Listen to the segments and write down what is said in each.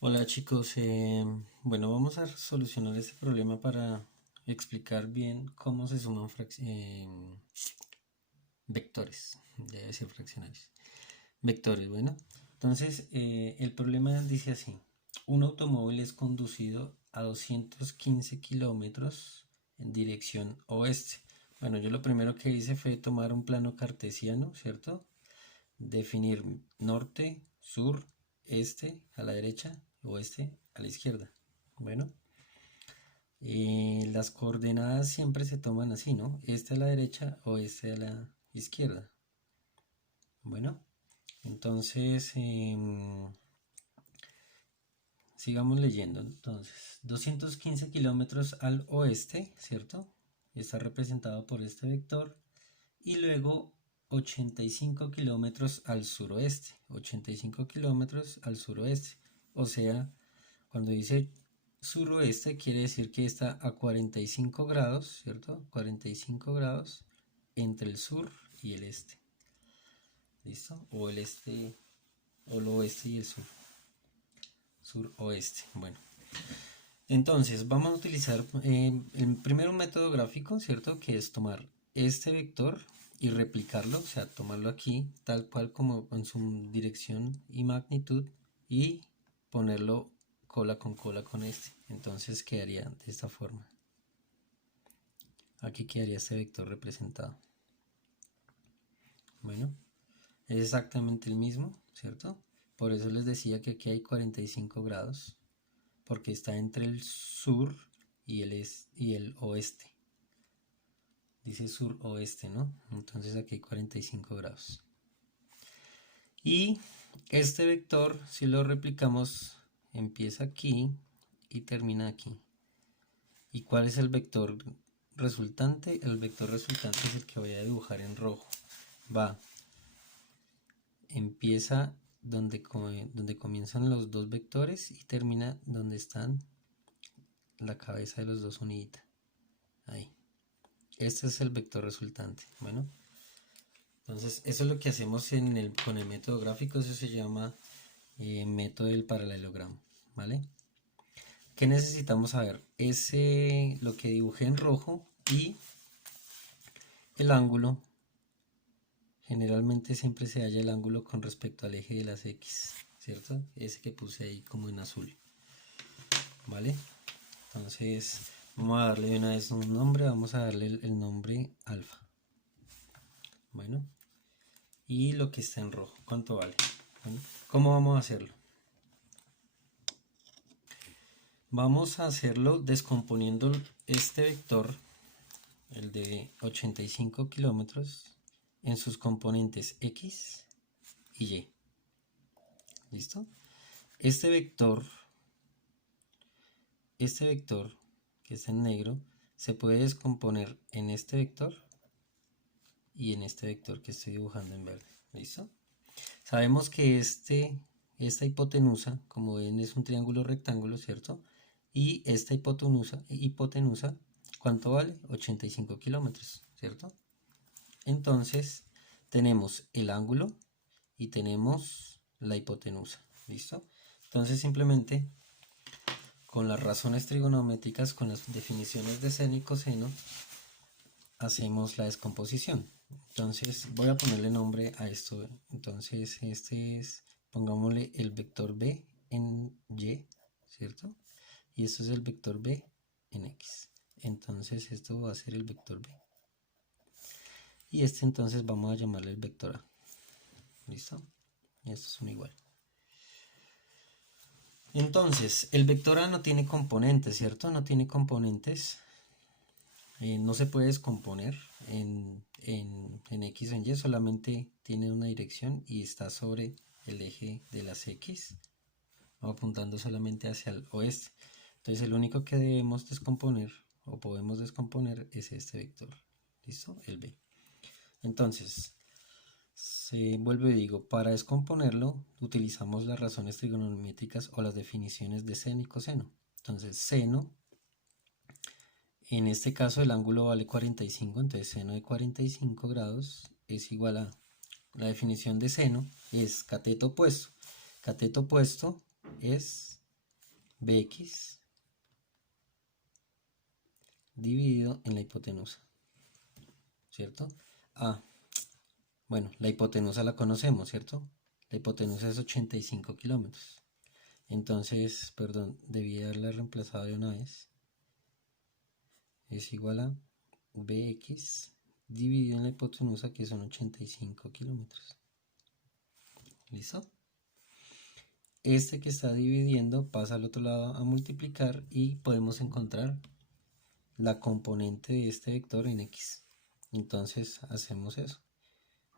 Hola chicos, bueno, vamos a solucionar este problema para explicar bien cómo se suman vectores, ya decir fraccionarios. Vectores, bueno, entonces el problema dice así: un automóvil es conducido a 215 kilómetros en dirección oeste. Bueno, yo lo primero que hice fue tomar un plano cartesiano, ¿cierto? Definir norte, sur, este a la derecha, oeste a la izquierda. Bueno, las coordenadas siempre se toman así, ¿no? Este a la derecha, oeste a la izquierda. Bueno, entonces sigamos leyendo. Entonces, 215 kilómetros al oeste, ¿cierto? Está representado por este vector. Y luego 85 kilómetros al suroeste, 85 kilómetros al suroeste. O sea, cuando dice suroeste quiere decir que está a 45 grados, ¿cierto? 45 grados entre el sur y el este. ¿Listo? O el este, o el oeste y el sur. Suroeste. Bueno. Entonces, vamos a utilizar el primero un método gráfico, ¿cierto? Que es tomar este vector y replicarlo, o sea, tomarlo aquí tal cual como en su dirección y magnitud y ponerlo cola con este. Entonces quedaría de esta forma. Aquí quedaría este vector representado. Bueno, es exactamente el mismo, ¿cierto? Por eso les decía que aquí hay 45 grados, porque está entre el sur y el oeste. Dice suroeste, ¿no? Entonces aquí hay 45 grados. Y este vector, si lo replicamos, empieza aquí y termina aquí. ¿Y cuál es el vector resultante? El vector resultante es el que voy a dibujar en rojo. Empieza donde comienzan los dos vectores y termina donde están la cabeza de los dos uniditas. Ahí. Este es el vector resultante. Bueno, entonces eso es lo que hacemos con el método gráfico. Eso se llama método del paralelogramo. ¿Vale? ¿Qué necesitamos saber? Lo que dibujé en rojo y el ángulo. Generalmente siempre se halla el ángulo con respecto al eje de las X, ¿cierto? Ese que puse ahí como en azul. ¿Vale? Entonces vamos a darle una vez un nombre. Vamos a darle el nombre alfa. Bueno, y lo que está en rojo, ¿cuánto vale? Bueno, ¿cómo vamos a hacerlo? Vamos a hacerlo descomponiendo este vector, el de 85 kilómetros, en sus componentes X y Y. ¿Listo? Este vector que está en negro se puede descomponer en este vector y en este vector que estoy dibujando en verde. ¿Listo? Sabemos que esta hipotenusa, como ven, es un triángulo rectángulo, ¿cierto? Y esta hipotenusa, ¿cuánto vale? 85 kilómetros, ¿cierto? Entonces, tenemos el ángulo y tenemos la hipotenusa, ¿listo? Entonces, simplemente con las razones trigonométricas, con las definiciones de seno y coseno, hacemos la descomposición. Entonces voy a ponerle nombre a esto. Entonces pongámosle el vector b en y, ¿cierto? Y esto es el vector b en x. Entonces esto va a ser el vector b. Y este entonces vamos a llamarle el vector a. ¿Listo? Y estos son igual. Entonces, el vector a no tiene componentes, ¿cierto? No tiene componentes. No se puede descomponer en X o en Y, solamente tiene una dirección y está sobre el eje de las X, apuntando solamente hacia el oeste. Entonces el único que debemos descomponer o podemos descomponer es este vector. ¿Listo? El B. Entonces, vuelvo y digo, para descomponerlo utilizamos las razones trigonométricas o las definiciones de seno y coseno. Entonces, seno, en este caso el ángulo vale 45, entonces seno de 45 grados es igual a, la definición de seno es cateto opuesto. Cateto opuesto es bx dividido en la hipotenusa, ¿cierto? Bueno, la hipotenusa la conocemos, ¿cierto? La hipotenusa es 85 kilómetros. Entonces, perdón, debí haberla reemplazado de una vez. Es igual a bx dividido en la hipotenusa, que son 85 kilómetros. ¿Listo? Este que está dividiendo pasa al otro lado a multiplicar y podemos encontrar la componente de este vector en x. Entonces hacemos eso.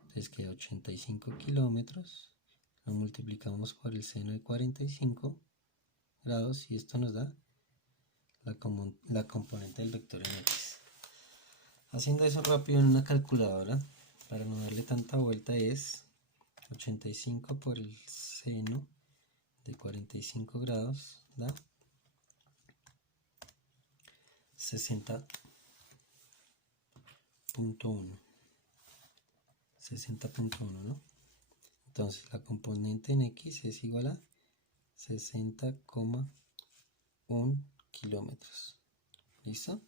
Entonces queda 85 kilómetros, lo multiplicamos por el seno de 45 grados y esto nos da la componente del vector en x. Haciendo eso rápido en una calculadora, para no darle tanta vuelta, es 85 por el seno de 45 grados, da 60.1. 60.1, ¿no? Entonces la componente en x es igual a 60,1 kilómetros. ¿Listo?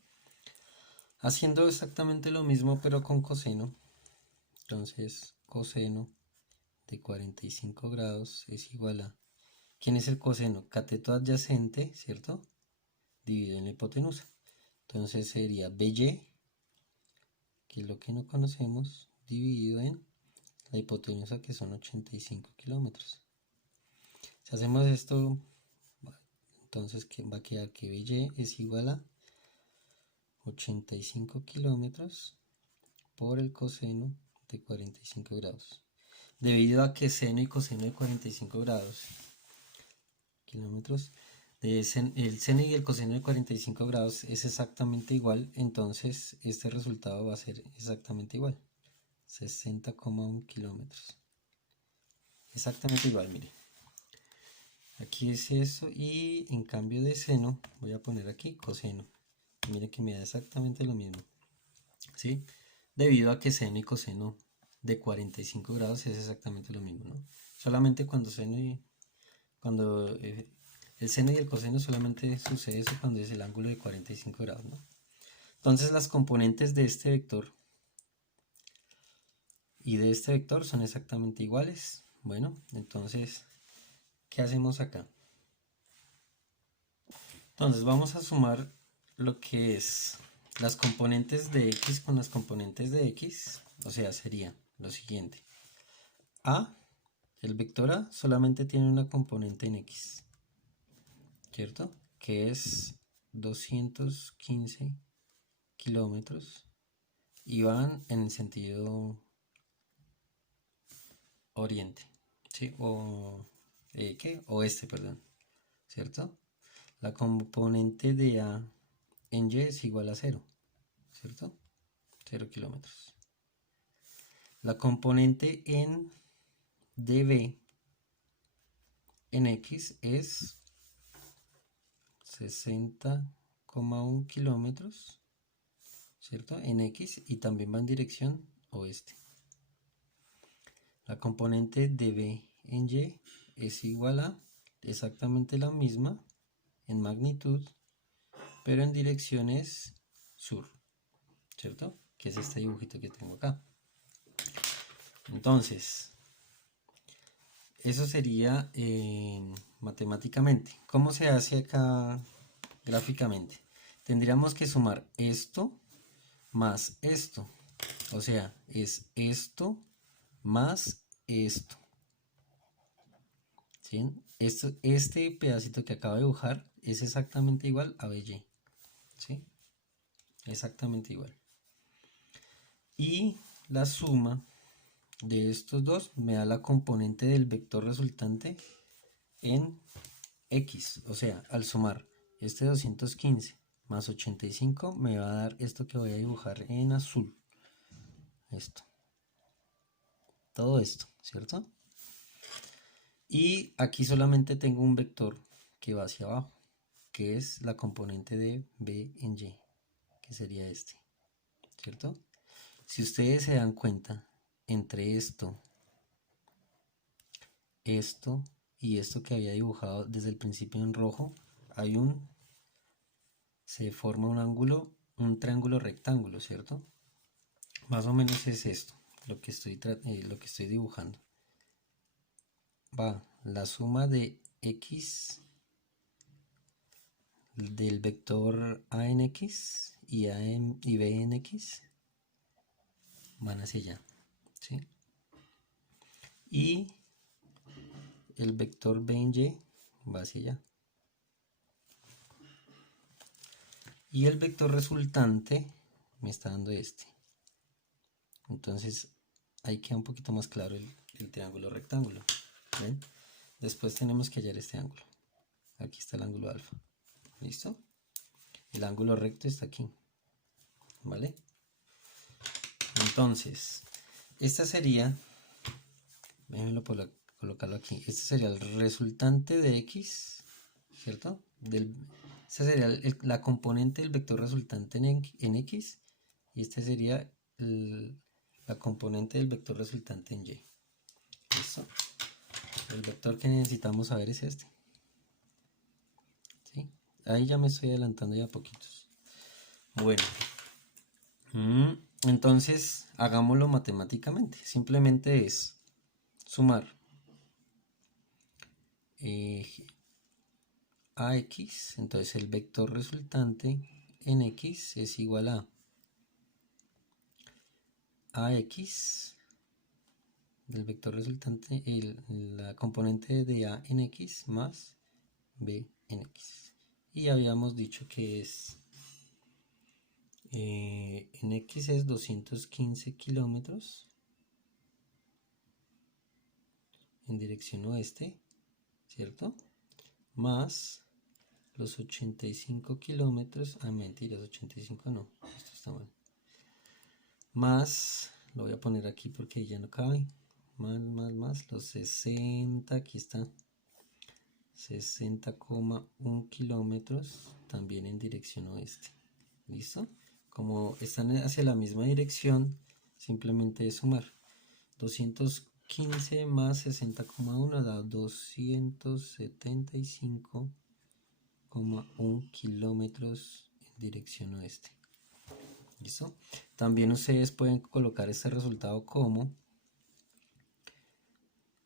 Haciendo exactamente lo mismo pero con coseno. Entonces coseno de 45 grados es igual a... ¿Quién es el coseno? Cateto adyacente, ¿cierto? Dividido en la hipotenusa. Entonces sería BY, que es lo que no conocemos, dividido en la hipotenusa, que son 85 kilómetros. Si hacemos esto, entonces va a quedar que BY es igual a 85 kilómetros por el coseno de 45 grados. Debido a que seno y coseno de 45 grados kilómetros, el seno y el coseno de 45 grados es exactamente igual, entonces este resultado va a ser exactamente igual, 60,1 kilómetros. Exactamente igual, mire. Aquí es eso y en cambio de seno voy a poner aquí coseno. Mire que me da exactamente lo mismo, ¿sí? Debido a que seno y coseno de 45 grados es exactamente lo mismo, ¿no? Solamente cuando el seno y el coseno solamente sucede eso cuando es el ángulo de 45 grados, ¿no? Entonces las componentes de este vector y de este vector son exactamente iguales. Bueno, entonces, ¿qué hacemos acá? Entonces vamos a sumar lo que es las componentes de x con las componentes de x, o sea, sería lo siguiente. El vector A solamente tiene una componente en x, ¿cierto? Que es 215 kilómetros y van en el sentido oriente, ¿sí? ¿Qué? Oeste, perdón, ¿cierto? La componente de A en Y es igual a 0, ¿cierto? 0 kilómetros. La componente en dB en X es 60,1 kilómetros, ¿cierto? En X y también va en dirección oeste. La componente de B en Y es igual a exactamente la misma en magnitud, pero en direcciones sur, ¿cierto? Que es este dibujito que tengo acá. Entonces, eso sería matemáticamente. ¿Cómo se hace acá gráficamente? Tendríamos que sumar esto más esto. O sea, es esto más esto. ¿Sí? Este pedacito que acabo de dibujar es exactamente igual a BY. ¿Sí? Exactamente igual. Y la suma de estos dos me da la componente del vector resultante en X. O sea, al sumar este 215 más 85 me va a dar esto que voy a dibujar en azul. Esto. Todo esto, ¿cierto? Y aquí solamente tengo un vector que va hacia abajo, que es la componente de B en Y, que sería este, ¿cierto? Si ustedes se dan cuenta, entre esto y esto que había dibujado desde el principio en rojo, se forma un ángulo, un triángulo rectángulo, ¿cierto? Más o menos es esto, lo que estoy dibujando. Va la suma de x del vector a en x y b en x van hacia allá, ¿sí? Y el vector b en y va hacia allá. Y el vector resultante me está dando este. Entonces ahí queda un poquito más claro el triángulo rectángulo. ¿Ven? Después tenemos que hallar este ángulo. Aquí está el ángulo alfa. ¿Listo? El ángulo recto está aquí. ¿Vale? Entonces, esta sería, déjenmelo colocarlo aquí. Este sería el resultante de x, ¿cierto? Esta sería la componente del vector resultante en x. Y este sería la componente del vector resultante en y. ¿Listo? El vector que necesitamos saber es este. ¿Sí? Ahí ya me estoy adelantando ya poquitos. Bueno. Entonces, hagámoslo matemáticamente. Simplemente es sumar ax. Entonces, el vector resultante en x es igual a ax del vector resultante, la componente de a en x más b en x. Y habíamos dicho que es en x es 215 kilómetros en dirección oeste, ¿cierto? Más los 85 kilómetros, mentiras, 85 no, esto está mal. Más, lo voy a poner aquí porque ya no cabe, más, los 60, aquí está, 60,1 kilómetros también en dirección oeste. ¿Listo? Como están hacia la misma dirección, simplemente es sumar. 215 más 60,1 da 275,1 kilómetros en dirección oeste. ¿Listo? También ustedes pueden colocar este resultado como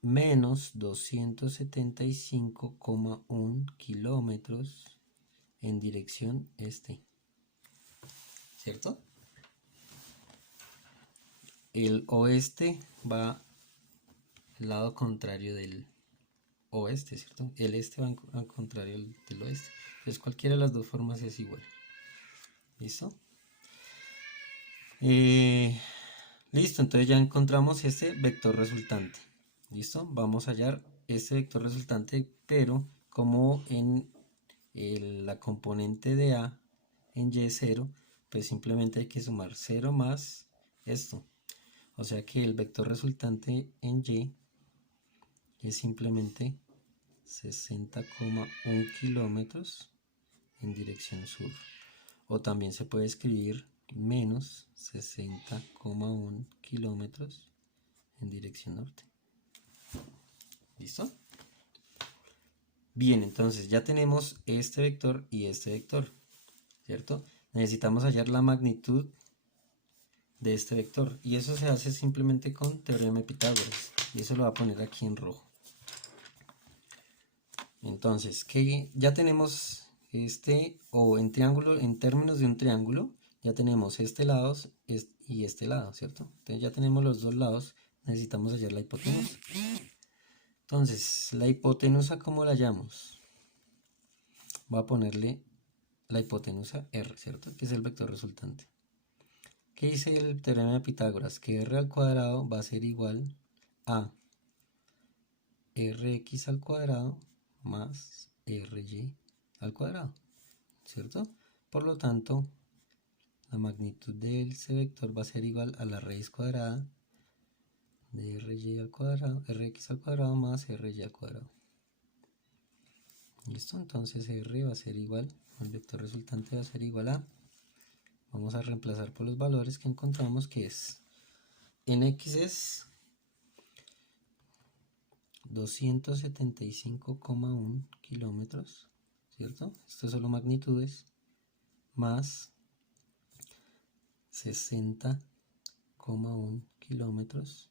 menos 275,1 kilómetros en dirección este. ¿Cierto? El oeste va al lado contrario del oeste, ¿cierto? El este va al contrario del oeste. Entonces cualquiera de las dos formas es igual. ¿Listo? Listo, entonces ya encontramos este vector resultante. ¿Listo? Vamos a hallar este vector resultante, pero como en la componente de a en y 0, pues simplemente hay que sumar 0 más esto. O sea que el vector resultante en y es simplemente 60,1 kilómetros en dirección sur. O también se puede escribir menos 60,1 kilómetros en dirección norte. ¿Listo? Bien, entonces ya tenemos este vector y este vector, ¿cierto? Necesitamos hallar la magnitud de este vector y eso se hace simplemente con teorema de Pitágoras y eso lo voy a poner aquí en rojo. Entonces, que ya tenemos o en triángulo, en términos de un triángulo, ya tenemos este lado y este lado, ¿cierto? Entonces ya tenemos los dos lados, necesitamos hallar la hipotenusa. Entonces, la hipotenusa, ¿cómo la hallamos? Voy a ponerle la hipotenusa R, ¿cierto? Que es el vector resultante. ¿Qué dice el teorema de Pitágoras? Que R al cuadrado va a ser igual a Rx al cuadrado más Ry al cuadrado, ¿cierto? Por lo tanto, la magnitud de ese vector va a ser igual a la raíz cuadrada de Ry al cuadrado, Rx al cuadrado más Ry al cuadrado. ¿Listo? Entonces R va a ser igual, el vector resultante va a ser igual a, vamos a reemplazar por los valores que encontramos, que es, en X es 275,1 kilómetros, ¿cierto? Esto es solo magnitudes, más 60,1 kilómetros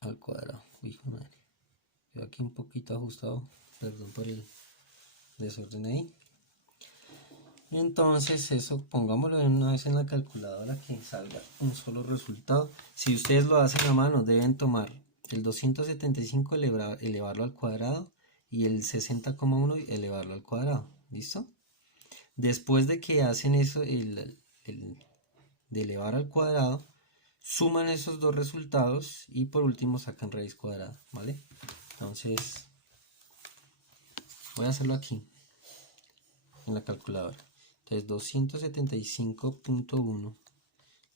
al cuadrado. Hijo de madre. Quedó aquí un poquito ajustado, perdón por el desorden ahí. Entonces eso pongámoslo una vez en la calculadora que salga un solo resultado. Si ustedes lo hacen a mano, deben tomar el 275, elevarlo al cuadrado, y el 60,1 elevarlo al cuadrado. ¿Listo? Después de que hacen eso, de elevar al cuadrado, suman esos dos resultados y por último sacan raíz cuadrada, ¿vale? Entonces voy a hacerlo aquí en la calculadora. Entonces 275,1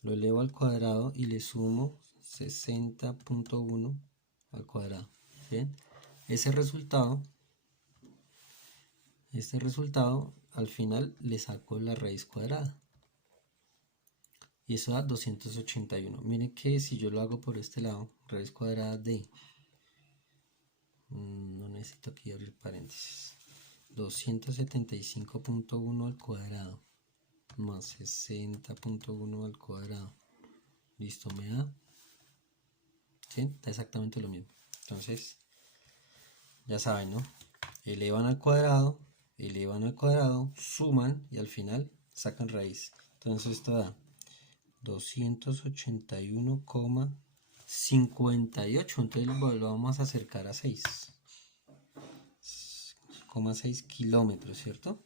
lo elevo al cuadrado y le sumo 60,1 al cuadrado. ¿Bien? Este resultado al final le saco la raíz cuadrada. Y eso da 281. Miren que si yo lo hago por este lado, raíz cuadrada de... no necesito aquí abrir paréntesis. 275,1 al cuadrado más 60,1 al cuadrado. Listo, me da... ¿sí? Da exactamente lo mismo. Entonces, ya saben, ¿no? Elevan al cuadrado, suman y al final sacan raíz. Entonces esto da 281,58. Entonces lo vamos a acercar a 6,6 kilómetros, ¿cierto?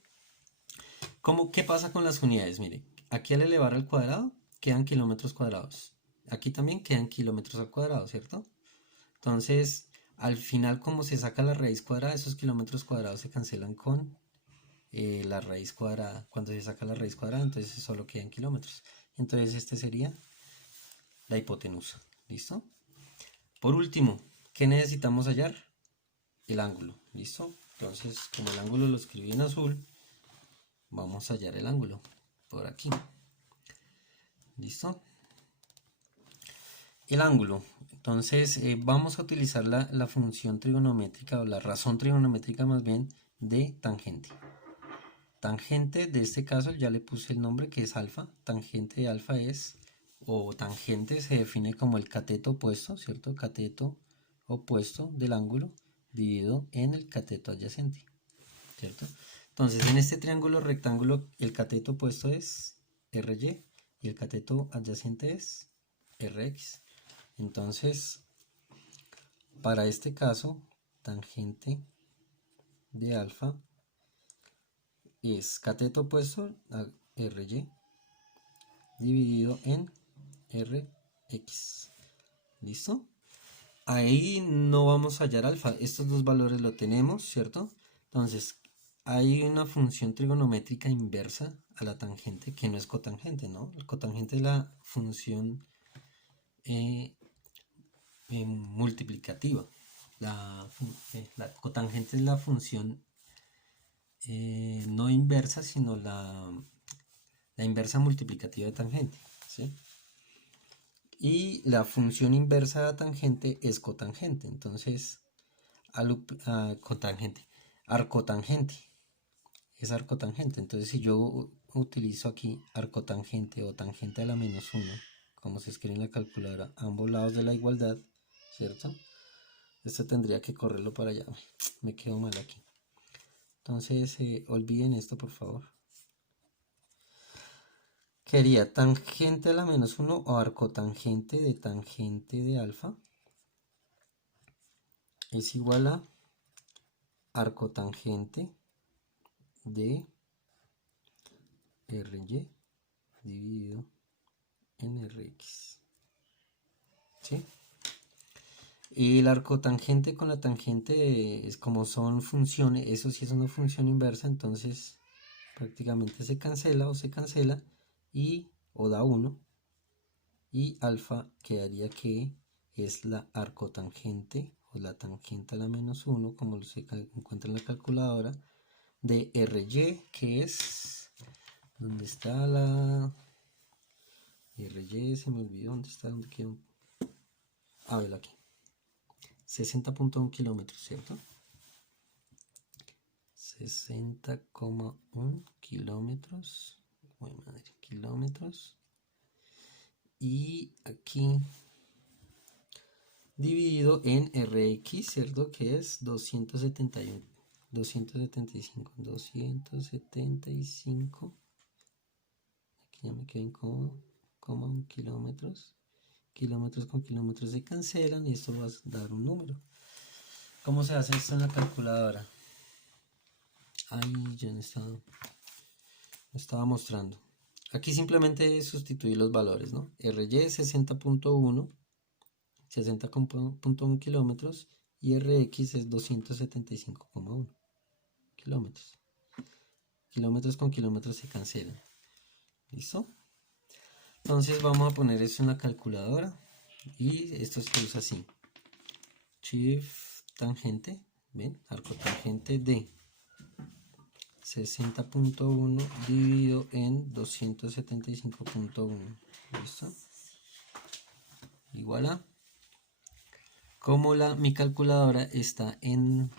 ¿Qué pasa con las unidades? Mire, aquí al elevar al cuadrado quedan kilómetros cuadrados. Aquí también quedan kilómetros al cuadrado, ¿cierto? Entonces, al final, como se saca la raíz cuadrada, esos kilómetros cuadrados se cancelan con la raíz cuadrada. Cuando se saca la raíz cuadrada, entonces solo quedan kilómetros. Entonces, este sería la hipotenusa. ¿Listo? Por último, ¿qué necesitamos hallar? El ángulo. ¿Listo? Entonces, como el ángulo lo escribí en azul, vamos a hallar el ángulo por aquí. ¿Listo? El ángulo. Entonces vamos a utilizar la función trigonométrica, o la razón trigonométrica más bien, de tangente. Tangente, de este caso ya le puse el nombre, que es alfa. Tangente de alfa es, o tangente se define como el cateto opuesto, ¿cierto? Cateto opuesto del ángulo dividido en el cateto adyacente, ¿cierto? Entonces en este triángulo rectángulo el cateto opuesto es RY y el cateto adyacente es RX. Entonces, para este caso, tangente de alfa es cateto opuesto a RY dividido en RX. ¿Listo? Ahí no vamos a hallar alfa. Estos dos valores lo tenemos, ¿cierto? Entonces, hay una función trigonométrica inversa a la tangente, que no es cotangente, ¿no? El cotangente es la función multiplicativa. La cotangente es la función no inversa, sino la inversa multiplicativa de tangente, ¿sí? Y la función inversa de tangente es cotangente. Entonces, cotangente, arcotangente, es arcotangente. Entonces, si yo utilizo aquí arcotangente o tangente a la -1, como se escribe en la calculadora, ambos lados de la igualdad, ¿cierto? Esto tendría que correrlo para allá. Me quedo mal aquí. Entonces, olviden esto, por favor. Quería tangente a la -1 o arcotangente de alfa es igual a arcotangente de RY dividido en RX. ¿Sí? Y el arcotangente con la tangente es como son funciones, eso sí es una función inversa, entonces prácticamente se cancela y o da 1, y alfa quedaría que es la arcotangente o la tangente a la -1, como se encuentra en la calculadora, de RY, que es, ¿dónde está la RY? Se me olvidó, ¿dónde está? ¿Dónde quedó? A ver, aquí, 60,1 kilómetros, ¿cierto? 60,1 kilómetros. Uy, madre, kilómetros. Y aquí dividido en Rx, ¿cierto? Que es 271, 275, 275. Aquí ya me quedo incómodo. 1 kilómetros. Kilómetros con kilómetros se cancelan y esto va a dar un número. ¿Cómo se hace esto en la calculadora? Ahí ya no estaba mostrando. Aquí simplemente sustituir los valores, ¿no? RY 60,1 kilómetros y Rx es 275,1 kilómetros. Kilómetros con kilómetros se cancelan. ¿Listo? Entonces vamos a poner esto en la calculadora y esto se usa así. Shift tangente, ¿ven? Arco tangente de 60,1 dividido en 275,1. ¿Listo? Igual a. Como mi calculadora está en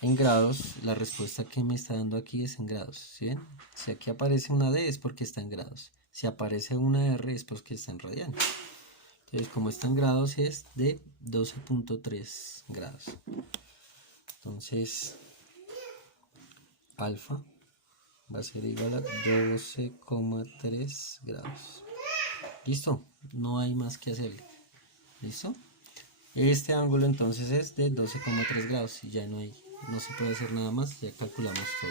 grados, la respuesta que me está dando aquí es en grados. ¿Sí ven? Si aquí aparece una D es porque está en grados. Si aparece una R es porque está en radianes. Entonces, como está en grados, es de 12,3 grados. Entonces, alfa va a ser igual a 12,3 grados. ¿Listo? No hay más que hacerle. ¿Listo? Este ángulo entonces es de 12,3 grados y ya no se puede hacer nada más, ya calculamos todo.